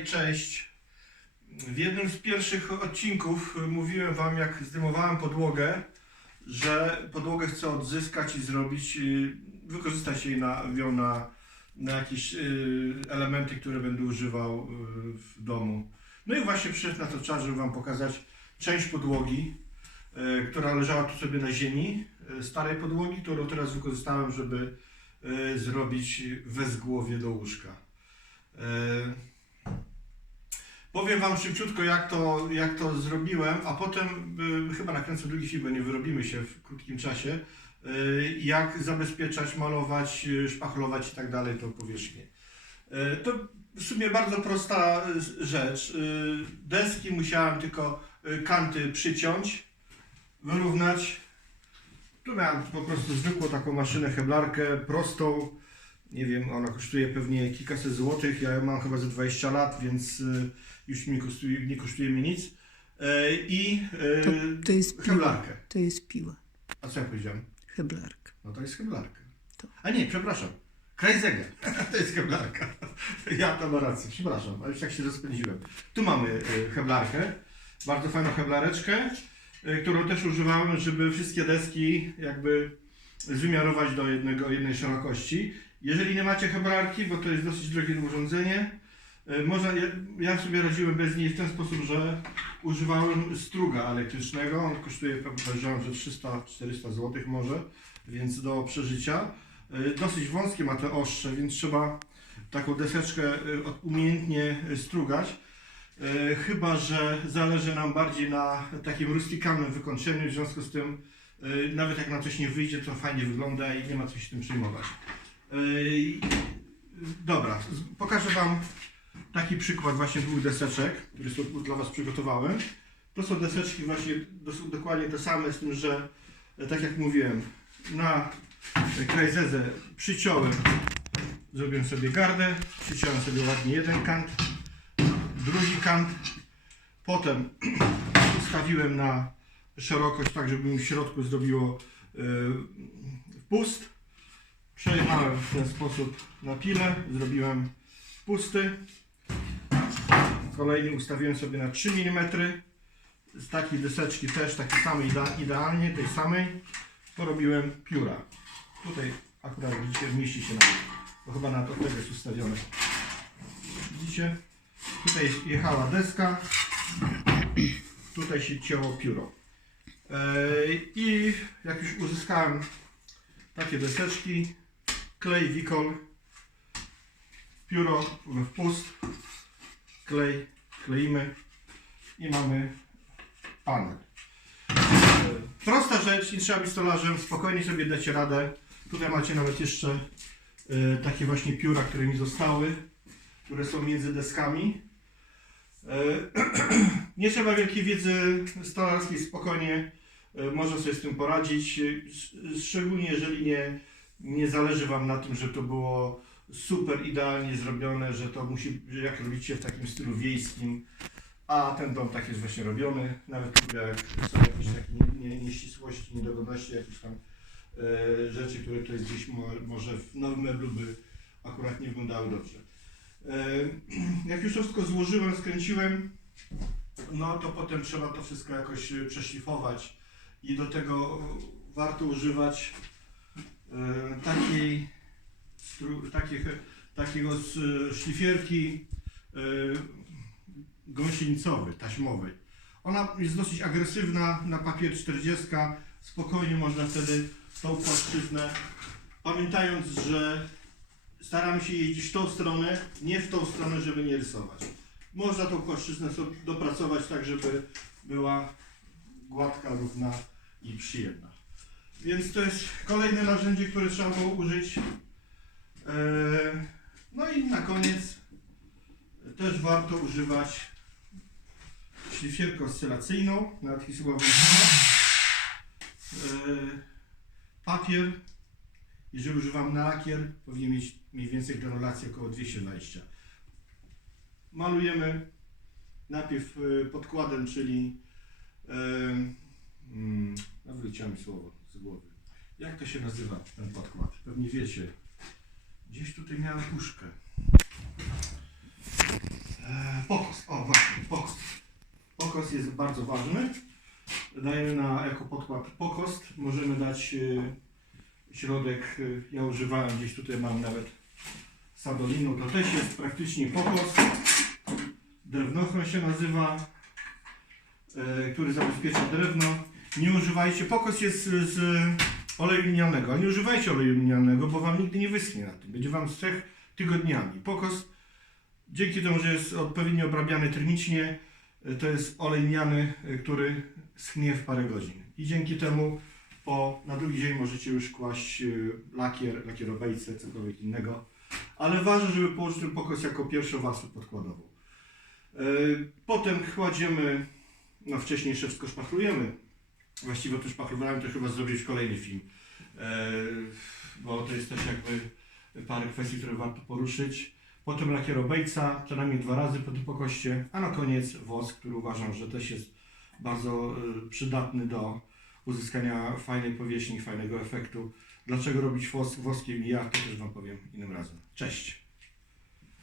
Cześć. W jednym z pierwszych odcinków mówiłem Wam, jak zdejmowałem podłogę, że podłogę chcę odzyskać i zrobić, y, wykorzystać jej na, ją na, na jakieś y, elementy, które będę używał y, w domu. No i właśnie przyszedł na to czas, żeby Wam pokazać część podłogi, która leżała tu sobie na ziemi, starej podłogi, którą teraz wykorzystałem, żeby zrobić wezgłowie do łóżka. Powiem Wam szybciutko, jak to, jak to zrobiłem, a potem y, chyba nakręcę drugi film, bo nie wyrobimy się w krótkim czasie. Y, jak zabezpieczać, malować, y, szpachlować i tak dalej tą powierzchnię. Y, to w sumie bardzo prosta y, rzecz. Y, deski musiałem tylko y, kanty przyciąć, wyrównać. Tu miałem po prostu zwykłą taką maszynę heblarkę, prostą. Nie wiem, ona kosztuje pewnie kilkaset złotych. Ja ją mam chyba ze 20 lat, więc y, już nie kosztuje, nie kosztuje mi nic. E, I To, e, to jest piła. heblarkę. To jest piła. A co ja powiedziałem? Heblarka. No to jest heblarka. To. A nie, przepraszam. Krajzega. to jest heblarka. Ja to ma rację, przepraszam, ale już tak się rozpędziłem. Tu mamy e, heblarkę. Bardzo fajną heblareczkę, e, którą też używałem, żeby wszystkie deski jakby zwymiarować do jednego, jednej szerokości. Jeżeli nie macie heblarki, bo to jest dosyć drogie urządzenie, e, można, ja, sobie radziłem bez niej w ten sposób, że używałem struga elektrycznego. On kosztuje, powiedziałem, że 300-400 zł może, więc do przeżycia. E, Dosyć wąskie ma te ostrze, więc trzeba taką deseczkę e, umiejętnie strugać. Chyba, że zależy nam bardziej na takim rustykalnym wykończeniu, w związku z tym nawet jak na coś nie wyjdzie, to fajnie wygląda i nie ma co się tym przejmować. E, Dobra, pokażę Wam taki przykład właśnie dwóch deseczek, które dla Was przygotowałem. To są deseczki właśnie dokładnie te same, z tym, że e, tak jak mówiłem, na krajzezę przyciąłem, zrobiłem sobie gardę, przyciąłem sobie ładnie jeden kant, drugi kant, potem ustawiłem na szerokość tak, żeby mi w środku zrobiło e, pust. Przejechałem w ten sposób na pilę, zrobiłem pusty. Kolejny ustawiłem sobie na 3 mm. Z takiej deseczki też takiej samej idea- idealnie, tej samej. Porobiłem pióra. Tutaj akurat widzicie, mieści się na bo chyba na to tego jest ustawione. Widzicie? Tutaj jechała deska. Tutaj się cięło pióro. I jak już uzyskałem takie deseczki, klej wikol, pióro wpust, klej, kleimy i mamy panel. Prosta rzecz, nie trzeba być stolarzem, spokojnie sobie dacie radę. Tutaj macie nawet jeszcze e, takie właśnie pióra, które mi zostały, które są między deskami. E, nie trzeba wielkiej wiedzy stolarskiej, spokojnie e, można sobie z tym poradzić. sz- Szczególnie jeżeli nie, nie zależy Wam na tym, że to było super idealnie zrobione, że to musi, jak robicie w takim stylu wiejskim, a ten dom tak jest właśnie robiony, nawet jak są jakieś takie nie- nie- nieścisłości, niedogodności, jakieś tam e, rzeczy, które tutaj gdzieś mo, może w nowym meblu by akurat nie wyglądały dobrze. E, jak już to wszystko złożyłem, skręciłem, no to potem trzeba to wszystko jakoś e, przeszlifować i do tego warto używać takiej, takich, takiego szlifierki gąsienicowej, taśmowej. Ona jest dosyć agresywna na papier 40. Spokojnie można wtedy tą płaszczyznę, pamiętając, że staramy się jeździć w tą stronę, nie w tą stronę, żeby nie rysować. Można tą płaszczyznę dopracować tak, żeby była gładka, równa i przyjemna. Więc to jest kolejne narzędzie, które trzeba było użyć. Eee, No i na koniec też warto używać szlifierkę oscylacyjną, nawet chyba. Eee, Papier, jeżeli używam na lakier, powinien mieć mniej więcej granulacji około 220. Malujemy najpierw e, podkładem, czyli e, mm, no wyleciało mi słowo z głowy. Jak to się nazywa ten podkład? Pewnie wiecie. Gdzieś tutaj miałem puszkę. Eee, pokos jest bardzo ważny. Dajemy na, jako podkład pokost. Możemy dać y, środek, y, ja używałem gdzieś tutaj mam nawet sadolinu, to też jest praktycznie pokos. Drewnochron się nazywa, y, który zabezpiecza drewno. Nie używajcie, pokos jest z, oleju linianego, ale nie używajcie oleju linianego, bo wam nigdy nie wyschnie na tym. Będzie wam z trzech tygodniami. Pokos, dzięki temu, że jest odpowiednio obrabiany termicznie, y, to jest olej lniany, y, który schnie w parę godzin. I dzięki temu po, na drugi dzień możecie już kłaść y, lakier, lakierowejce, cokolwiek innego. Ale ważne, żeby położyć ten pokos jako pierwszą warstwę podkładową. Potem kładziemy, no wcześniej jeszcze wszystko szpachlujemy. Właściwie o tym szpachlowałem, to chyba zrobić kolejny film. E, bo to jest też jakby parę kwestii, które warto poruszyć. Potem lakierobejca, co najmniej dwa razy po tym pokoście, a na koniec wosk, który uważam, że też jest bardzo y, przydatny do uzyskania fajnej powierzchni, fajnego efektu. Dlaczego robić wosk woskiem i jak, to też Wam powiem innym razem. Cześć!